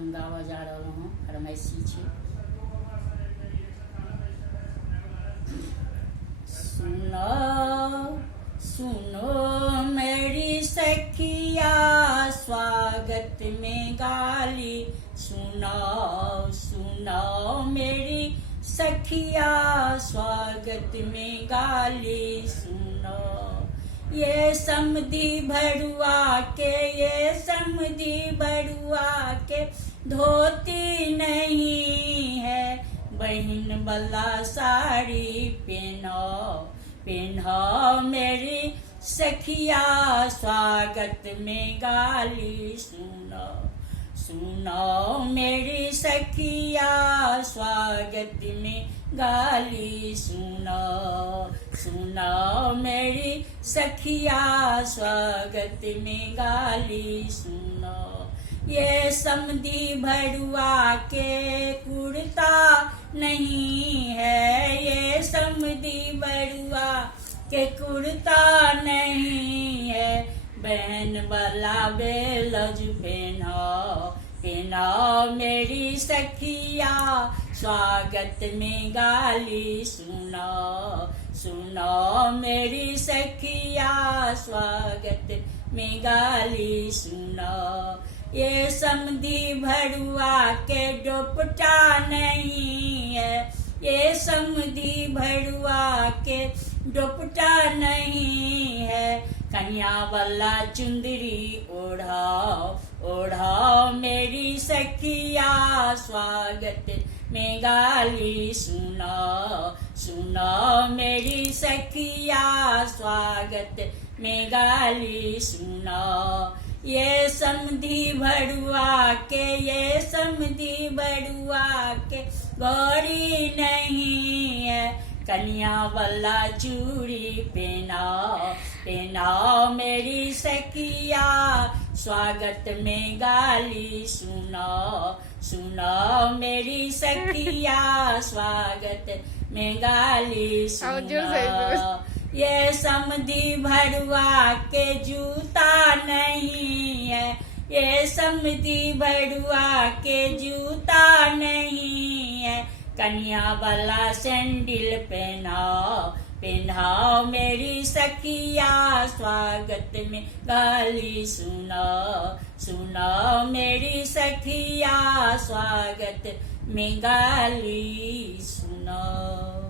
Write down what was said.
हम गावा जा रहा हूँ फरमाइशी छे। सुनो सुनो मेरी सखिया स्वागत में गाली, सुनो सुनो मेरी सखिया स्वागत में गाली, सुनो ये समधी भरुआ के, ये समधी भरुआ के धोती नहीं है, बहन वाला साड़ी पहनो पहनो मेरी सखिया स्वागत में गाली, सुनो सुनो मेरी सखिया स्वागत में गाली, सुनो सुनो मेरी सखिया स्वागत में गाली, सुनो ये समधी भरुआ के कुर्ता नहीं है, ये समधी भरुआ के कुर्ता नहीं है, बहन वाला बेलज पहनो पहनो मेरी सखिया स्वागत में गाली, सुनो सुनो मेरी सखिया स्वागत में गाली, सुनो ये समधी भरुआ के दुपट्टा नहीं है, ये समधी भरुआ के दुपट्टा नहीं है, कन्या वाला चुंदरी ओढ़ाओ ओढ़ाओ मेरी सखिया स्वागत में गाली, सुनो सुनो मेरी सखिया स्वागत में गाली, सुनो ये समधी भरुआ के, ये समधी भरुआ के गौरी नहीं है, कन्या वाला चूड़ी पहनाओ पहनाओ मेरी सखिया स्वागत में गाली, सुनो सुनो मेरी सखिया स्वागत में गाली, सुनो ये समधी भरुआ के जूता नहीं है, ये समधी भरुआ के जूता नहीं है, कन्या वाला सैंडल पहनाओ पहनाओ मेरी सखिया स्वागत में गाली, सुनो सुनो मेरी सखिया स्वागत में गाली, सुनो।